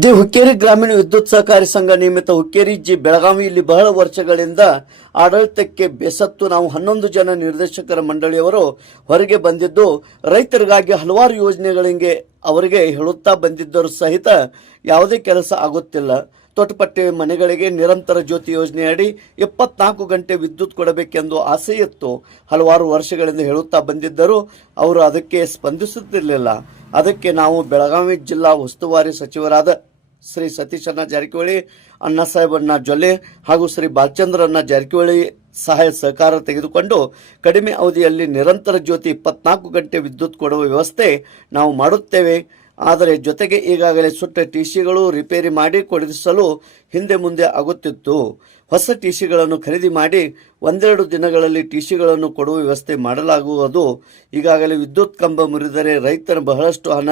ಶ್ರೀ ಹುಕ್ಕೇರಿ ಗ್ರಾಮೀಣ ವಿದ್ಯುತ್ ಸಹಕಾರಿ ಸಂಘ ನಿಯಮಿತ ಹುಕ್ಕೇರಿ ಜಿ ಬೆಳಗಾವಿ ಇಲ್ಲಿ ಬಹಳ ವರ್ಷಗಳಿಂದ ಆಡಳಿತಕ್ಕೆ ಬೆಸತ್ತು ನಾವು ಹನ್ನೊಂದು ಜನ ನಿರ್ದೇಶಕರ ಮಂಡಳಿಯವರು ಹೊರಗೆ ಬಂದಿದ್ದು, ರೈತರಿಗಾಗಿ ಹಲವಾರು ಯೋಜನೆಗಳಿಗೆ ಅವರಿಗೆ ಹೇಳುತ್ತಾ ಬಂದಿದ್ದರೂ ಸಹಿತ ಯಾವುದೇ ಕೆಲಸ ಆಗುತ್ತಿಲ್ಲ. ತೋಟಪಟ್ಟಿ ಮನೆಗಳಿಗೆ ನಿರಂತರ ಜ್ಯೋತಿ ಯೋಜನೆಯಡಿ ಇಪ್ಪತ್ನಾಲ್ಕು ಗಂಟೆ ವಿದ್ಯುತ್ ಕೊಡಬೇಕೆಂದು ಆಸೆ ಇತ್ತು ಹಲವಾರು ವರ್ಷಗಳಿಂದ ಹೇಳುತ್ತಾ ಬಂದಿದ್ದರೂ ಅವರು ಅದಕ್ಕೆ ಸ್ಪಂದಿಸುತ್ತಿರಲಿಲ್ಲ. ಅದಕ್ಕೆ ನಾವು ಬೆಳಗಾವಿ ಜಿಲ್ಲಾ ಉಸ್ತುವಾರಿ ಸಚಿವರಾದ ಶ್ರೀ ಸತೀಶಣ್ಣ ಜಾರಕಿಹೊಳಿ, ಅಣ್ಣ ಸಾಹೇಬಣ್ಣ ಜೊಲ್ಲೆ ಹಾಗೂ ಶ್ರೀ ಬಾಲಚಂದ್ರಣ್ಣ ಜಾರಕಿಹೊಳಿ ಸಹಾಯ ಸಹಕಾರ ತೆಗೆದುಕೊಂಡು ಕಡಿಮೆ ಅವಧಿಯಲ್ಲಿ ನಿರಂತರ ಜ್ಯೋತಿ ಇಪ್ಪತ್ನಾಲ್ಕು ಗಂಟೆ ವಿದ್ಯುತ್ ಕೊಡುವ ವ್ಯವಸ್ಥೆ ನಾವು ಮಾಡುತ್ತೇವೆ. ಆದರೆ ಜೊತೆಗೆ ಈಗಾಗಲೇ ಸುಟ್ಟ ಟಿಸಿಗಳು ರಿಪೇರಿ ಮಾಡಿ ಕೊಡಿಸಲು ಹಿಂದೆ ಮುಂದೆ ಆಗುತ್ತಿತ್ತು. ಹೊಸ ಟಿ ಸಿಗಳನ್ನು ಖರೀದಿ ಮಾಡಿ ಒಂದೆರಡು ದಿನಗಳಲ್ಲಿ ಟಿ ಸಿಗಳನ್ನು ಕೊಡುವ ವ್ಯವಸ್ಥೆ ಮಾಡಲಾಗುವುದು. ಈಗಾಗಲೇ ವಿದ್ಯುತ್ ಕಂಬ ಮುರಿದರೆ ರೈತರ ಬಹಳಷ್ಟು ಹಣ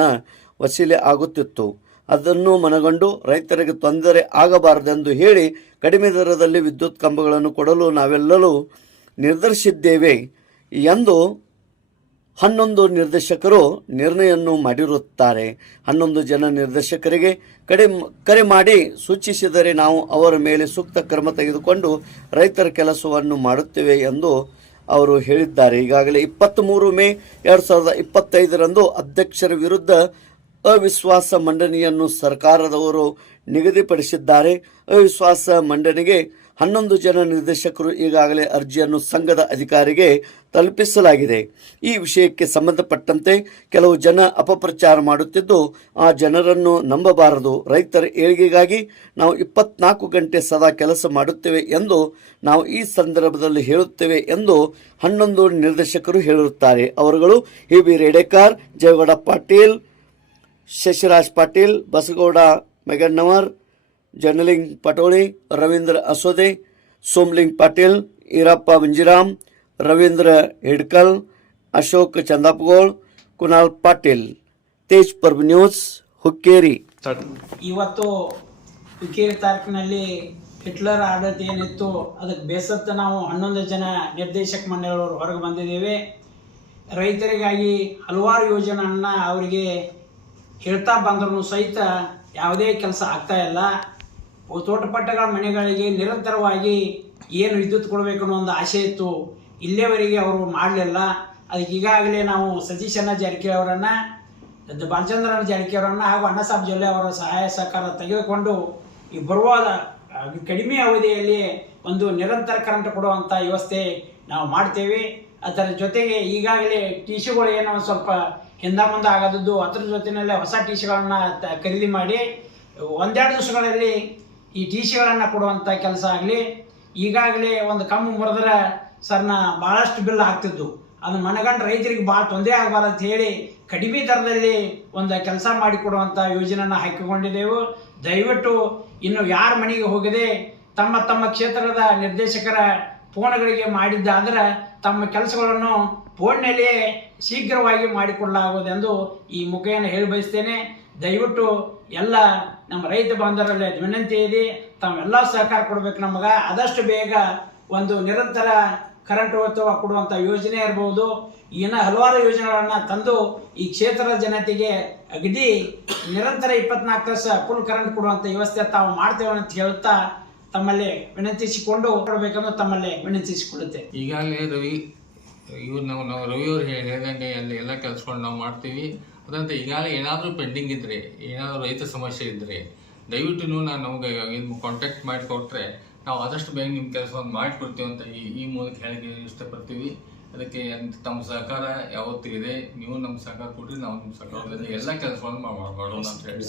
ವಸೂಲಿ ಆಗುತ್ತಿತ್ತು. ಅದನ್ನು ಮನಗಂಡು ರೈತರಿಗೆ ತೊಂದರೆ ಆಗಬಾರದೆಂದು ಹೇಳಿ ಕಡಿಮೆ ದರದಲ್ಲಿ ವಿದ್ಯುತ್ ಕಂಬಗಳನ್ನು ಕೊಡಲು ನಾವೆಲ್ಲರೂ ನಿರ್ಧರಿಸಿದ್ದೇವೆ ಎಂದು ಹನ್ನೊಂದು ನಿರ್ದೇಶಕರು ನಿರ್ಣಯವನ್ನು ಮಾಡಿರುತ್ತಾರೆ. ಹನ್ನೊಂದು ಜನ ನಿರ್ದೇಶಕರಿಗೆ ಕಡೆ ಕರೆ ಮಾಡಿ ಸೂಚಿಸಿದರೆ ನಾವು ಅವರ ಮೇಲೆ ಸೂಕ್ತ ಕ್ರಮ ತೆಗೆದುಕೊಂಡು ರೈತರ ಕೆಲಸವನ್ನು ಮಾಡುತ್ತೇವೆ ಎಂದು ಅವರು ಹೇಳಿದ್ದಾರೆ. ಈಗಾಗಲೇ ಇಪ್ಪತ್ತ್ಮೂರು ಮೇ ಎರಡು ಸಾವಿರದ ಇಪ್ಪತ್ತೈದರಂದು ಅಧ್ಯಕ್ಷರ ವಿರುದ್ಧ ಅವಿಶ್ವಾಸ ಮಂಡನೆಯನ್ನು ಸರ್ಕಾರದವರು ನಿಗದಿಪಡಿಸಿದ್ದಾರೆ. ಅವಿಶ್ವಾಸ ಮಂಡನೆಗೆ ಹನ್ನೊಂದು ಜನ ನಿರ್ದೇಶಕರು ಈಗಾಗಲೇ ಅರ್ಜಿಯನ್ನು ಸಂಘದ ಅಧಿಕಾರಿಗೆ ತಲುಪಿಸಲಾಗಿದೆ. ಈ ವಿಷಯಕ್ಕೆ ಸಂಬಂಧಪಟ್ಟಂತೆ ಕೆಲವು ಜನ ಅಪಪ್ರಚಾರ ಮಾಡುತ್ತಿದ್ದು, ಆ ಜನರನ್ನು ನಂಬಬಾರದು. ರೈತರ ಏಳಿಗೆಗಾಗಿ ನಾವು ಇಪ್ಪತ್ನಾಲ್ಕು ಗಂಟೆ ಸದಾ ಕೆಲಸ ಮಾಡುತ್ತೇವೆ ಎಂದು ನಾವು ಈ ಸಂದರ್ಭದಲ್ಲಿ ಹೇಳುತ್ತೇವೆ ಎಂದು ಹನ್ನೊಂದು ನಿರ್ದೇಶಕರು ಹೇಳಿರುತ್ತಾರೆ ಅವರುಗಳು A B Redekar, Jayagowda Patil, Shashiraj Patil, Basagowda Megannavar Janaling Patoli Ravindra Asode Somaling Patil Irappa Manjiram Ravindra Hidkal Ashok Chandapagol Kunal Patil Tej Parv news Hukkeri ಇವತ್ತು ಹುಕ್ಕೇರಿ ತಾಲೂಕಿನಲ್ಲಿ ಹಿಟ್ಲರ್ ಆಡಳಿತ ಏನಿತ್ತು ಅದಕ್ಕೆ ಬೇಸತ್ತ ನಾವು ಹನ್ನೊಂದು ಜನ ನಿರ್ದೇಶಕ ಮಂಡಳಿಯವರು ಹೊರಗೆ ಬಂದಿದ್ದೇವೆ. ರೈತರಿಗಾಗಿ ಹಲವಾರು ಯೋಜನೆಯನ್ನು ಅವರಿಗೆ ಹೇಳ್ತಾ ಬಂದ್ರೂ ಸಹಿತ ಯಾವುದೇ ಕೆಲಸ ಆಗ್ತಾ ಇಲ್ಲ. ತೋಟಪಟ್ಟಗಳ ಮನೆಗಳಿಗೆ ನಿರಂತರವಾಗಿ ಏನು ವಿದ್ಯುತ್ ಕೊಡಬೇಕು ಅನ್ನೋ ಒಂದು ಆಸೆ ಇತ್ತು. ಇಲ್ಲಿಯವರೆಗೆ ಅವರು ಮಾಡಲಿಲ್ಲ. ಅದಕ್ಕೆ ಈಗಾಗಲೇ ನಾವು ಸತೀಶಣ್ಣ ಜಾರಕಿಹೊಳಿ ಅವರನ್ನು ಬಾಲಚಂದ್ರನ ಜಾರಕಿಹೊಳಿಯವರನ್ನ ಹಾಗೂ ಅಣ್ಣಸಾಬ್ ಜೊಲ್ಲೆ ಅವರ ಸಹಾಯ ಸಹಕಾರ ತೆಗೆದುಕೊಂಡು ಈ ಬರುವ ಕಡಿಮೆ ಅವಧಿಯಲ್ಲಿ ಒಂದು ನಿರಂತರ ಕರೆಂಟ್ ಕೊಡುವಂಥ ವ್ಯವಸ್ಥೆ ನಾವು ಮಾಡ್ತೇವೆ. ಅದರ ಜೊತೆಗೆ ಈಗಾಗಲೇ ಟಿಶುಗಳು ಏನೋ ಸ್ವಲ್ಪ ಹಿಂದ ಮುಂದೆ ಆಗೋದದ್ದು, ಅದ್ರ ಜೊತೆಯಲ್ಲೇ ಹೊಸ ಟಿಶುಗಳನ್ನ ಖರೀದಿ ಮಾಡಿ, ಒಂದೆರಡು ದಿವಸಗಳಲ್ಲಿ ಈ ಟಿ ಸಿಗಳನ್ನು ಕೊಡುವಂಥ ಕೆಲಸ ಆಗಲಿ, ಈಗಾಗಲೇ ಒಂದು ಕಮ್ಮು ಮುರಿದ್ರೆ ಸರ್ನ ಭಾಳಷ್ಟು ಬಿಲ್ ಆಗ್ತಿದ್ದು. ಅದನ್ನ ಮನಗಂಡು ರೈತರಿಗೆ ಭಾಳ ತೊಂದರೆ ಆಗಬಾರ್ದು ಅಂತ ಹೇಳಿ ಕಡಿಮೆ ದರದಲ್ಲಿ ಒಂದು ಕೆಲಸ ಮಾಡಿಕೊಡುವಂಥ ಯೋಜನೆಯನ್ನು ಹಾಕಿಕೊಂಡಿದ್ದೆವು. ದಯವಿಟ್ಟು ಇನ್ನು ಯಾರ ಮನೆಗೆ ಹೋಗದೆ ತಮ್ಮ ತಮ್ಮ ಕ್ಷೇತ್ರದ ನಿರ್ದೇಶಕರ ಫೋನ್ಗಳಿಗೆ ಮಾಡಿದ್ದಾದ್ರೆ ತಮ್ಮ ಕೆಲಸಗಳನ್ನು ಫೋನ್ನಲ್ಲಿಯೇ ಶೀಘ್ರವಾಗಿ ಮಾಡಿಕೊಳ್ಳಲಾಗುವುದೆಂದು ಈ ಮುಖೇನ ಹೇಳಿ ಬಯಸ್ತೇನೆ. ದಯವಿಟ್ಟು ಎಲ್ಲ ನಮ್ಮ ರೈತ ಬಾಂಧವರಲ್ಲಿ ವಿನಂತಿ ಇದೆ. ತಾವೆಲ್ಲ ಸಹಕಾರ ಕೊಡಬೇಕು ನಮಗೆ. ಆದಷ್ಟು ಬೇಗ ಒಂದು ನಿರಂತರ ಕರೆಂಟ್ ಒತ್ತುವ ಕೊಡುವಂಥ ಯೋಜನೆ ಇರ್ಬೋದು. ಇನ್ನು ಹಲವಾರು ಯೋಜನೆಗಳನ್ನು ತಂದು ಈ ಕ್ಷೇತ್ರದ ಜನತೆಗೆ ಅಗದಿ ನಿರಂತರ ಇಪ್ಪತ್ನಾಲ್ಕು ತಾಸು ಫುಲ್ ಕರೆಂಟ್ ಕೊಡುವಂಥ ವ್ಯವಸ್ಥೆ ತಾವು ಮಾಡ್ತೇವೆ ಅಂತ ಹೇಳುತ್ತಾ ತಮ್ಮಲ್ಲಿ ವಿನಂತಿಸಿಕೊಂಡು ಕೊಡಬೇಕೆಂದು ತಮ್ಮಲ್ಲಿ ವಿನಂತಿಸಿಕೊಳ್ಳುತ್ತೆ ಈಗಾಗಲೇ ರವಿ, ಇವ್ರು ನಾವು ನಾವು ರವಿಯವರು ಹೇಳಿದಂಗೆ ಅಲ್ಲಿ ಎಲ್ಲ ಕೆಲಸಗಳು ನಾವು ಮಾಡ್ತೀವಿ. ಅದಂತೆ ಈಗಾಗಲೇ ಏನಾದರೂ ಪೆಂಡಿಂಗ್ ಇದ್ದರೆ ಏನಾದರೂ ರೈತ ಸಮಸ್ಯೆ ಇದ್ದರೆ ದಯವಿಟ್ಟು ನೀವು ನಾನು ನಮಗೆ ಇದು ಕಾಂಟ್ಯಾಕ್ಟ್ ಮಾಡಿಕೊಟ್ರೆ ನಾವು ಆದಷ್ಟು ಬೇಗ ನಿಮ್ಮ ಕೆಲಸವನ್ನು ಮಾಡಿಕೊಡ್ತೀವಿ ಅಂತ ಈ ಈ ಮೂಲಕ ಹೇಳಕ್ಕೆ ಇಷ್ಟಪಡ್ತೀವಿ ಅದಕ್ಕೆ ಅಂತ ತಮ್ಮ ಸಹಕಾರ ಯಾವತ್ತೂ ಇದೆ ನೀವು ನಮ್ಮ ಸಹಕಾರ ಕೊಟ್ಟರೆ ನಾವು ನಿಮ್ಮ ಸಹಕಾರದಲ್ಲಿ ಎಲ್ಲ ಕೆಲಸವನ್ನು ಮಾ- ಮಾಡೋಣ ಅಂತ ಹೇಳಿ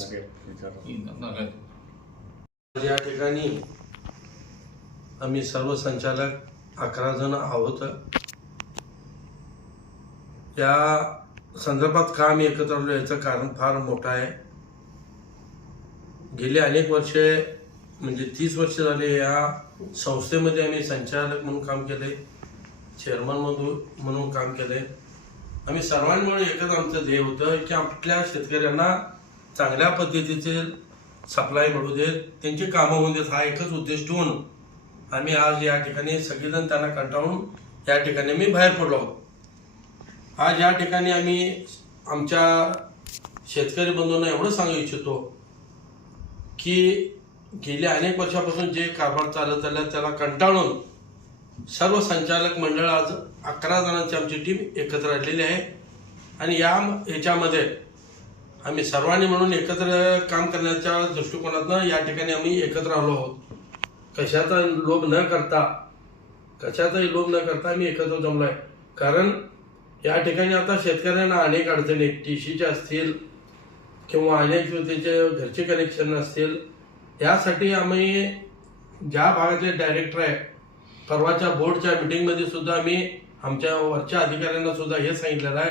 ಈ ನಾನು ಹೇಳ್ತೀನಿ. आज या ठिकाणी आम्ही सर्व संचालक अकरा जण आहोत या संदर्भात का आम्ही एकत्र आलो याचं कारण फार मोठं आहे. गेली अनेक वर्षे म्हणजे तीस वर्ष झाले या संस्थेमध्ये आम्ही संचालक म्हणून काम केले चेअरमन म्हणून म्हणून काम केले. आम्ही सर्वांमुळे एकच आमचं ध्येय होतं की आपल्या शेतकऱ्यांना चांगल्या पद्धतीचे सप्लाय मिळू देत त्यांची कामं होऊन देत. हा एकच उद्देश ठेवून आम्ही आज या ठिकाणी सगळेजण त्यांना कंटाळून या ठिकाणी मी बाहेर पडलो आहोत. आज या ठिकाणी आम्ही आमच्या शेतकरी बंधूंना एवढं सांगू इच्छितो की गेल्या अनेक वर्षापासून जे कारभार चालत आला त्याला कंटाळून सर्व संचालक मंडळ आज अकरा जणांची आमची टीम एकत्र आलेली आहे. आणि या ह्याच्यामध्ये आम्ही सर्वांनी म्हणून एकत्र काम करण्याच्या दृष्टिकोनातनं या ठिकाणी आम्ही एकत्र आलो आहोत. कशाचा लोभ न करता कशाचाही लोभ न करता आम्ही एकत्र जमलोय. कारण या ठिकाणी आता शेतकऱ्यांना अनेक अडचणी टी सीच्या असतील किंवा अनेक त्याचे घरचे कनेक्शन असतील यासाठी आम्ही ज्या भागातले डायरेक्टर आहे परवाच्या बोर्डच्या मिटिंगमध्ये सुद्धा आम्ही आमच्या वरच्या अधिकाऱ्यांना सुद्धा हे सांगितलेलं आहे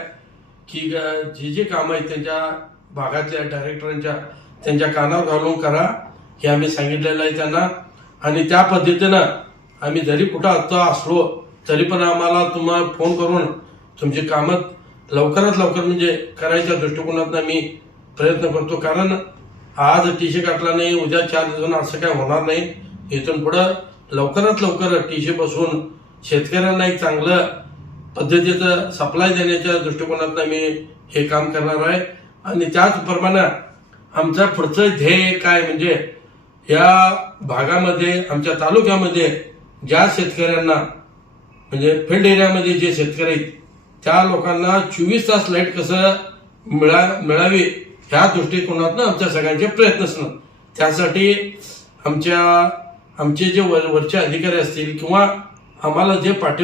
की ग- जी जी कामं आहेत त्यांच्या भागातल्या डायरेक्टरांच्या त्यांच्या कानावर घालून करा हे आम्ही सांगितलेलं आहे त्यांना. आणि त्या पद्धतीनं आम्ही जरी कुठं आता असलो तरी पण आम्हाला तुम्हाला फोन करून तुमची कामं लवकरात लवकर म्हणजे करायच्या दृष्टिकोनातून मी प्रयत्न करतो. कारण आज टी सी काटला नाही उद्या चार दिवसांना असं काय होणार नाही. इथून पुढं लवकरात लवकर टी सी बसून शेतकऱ्यांना एक चांगलं पद्धतीचं सप्लाय देण्याच्या दृष्टिकोनातून मी हे काम करणार आहे. आणि त्याचप्रमाणे आमचं पुढचं ध्येय काय म्हणजे या भागामध्ये आमच्या तालुक्यामध्ये ज्या शेतकऱ्यांना म्हणजे फील्ड एरियामध्ये जे शेतकरी आहेत त्या लोकांना चोवीस तास लाइट कसं मिळा मिळावी ह्या दृष्टिकोनातनं आमच्या सगळ्यांचे प्रयत्न असणार. त्यासाठी आमच्या आमचे जे वर वरचे अधिकारी असतील किंवा आम्हाला जे पाठी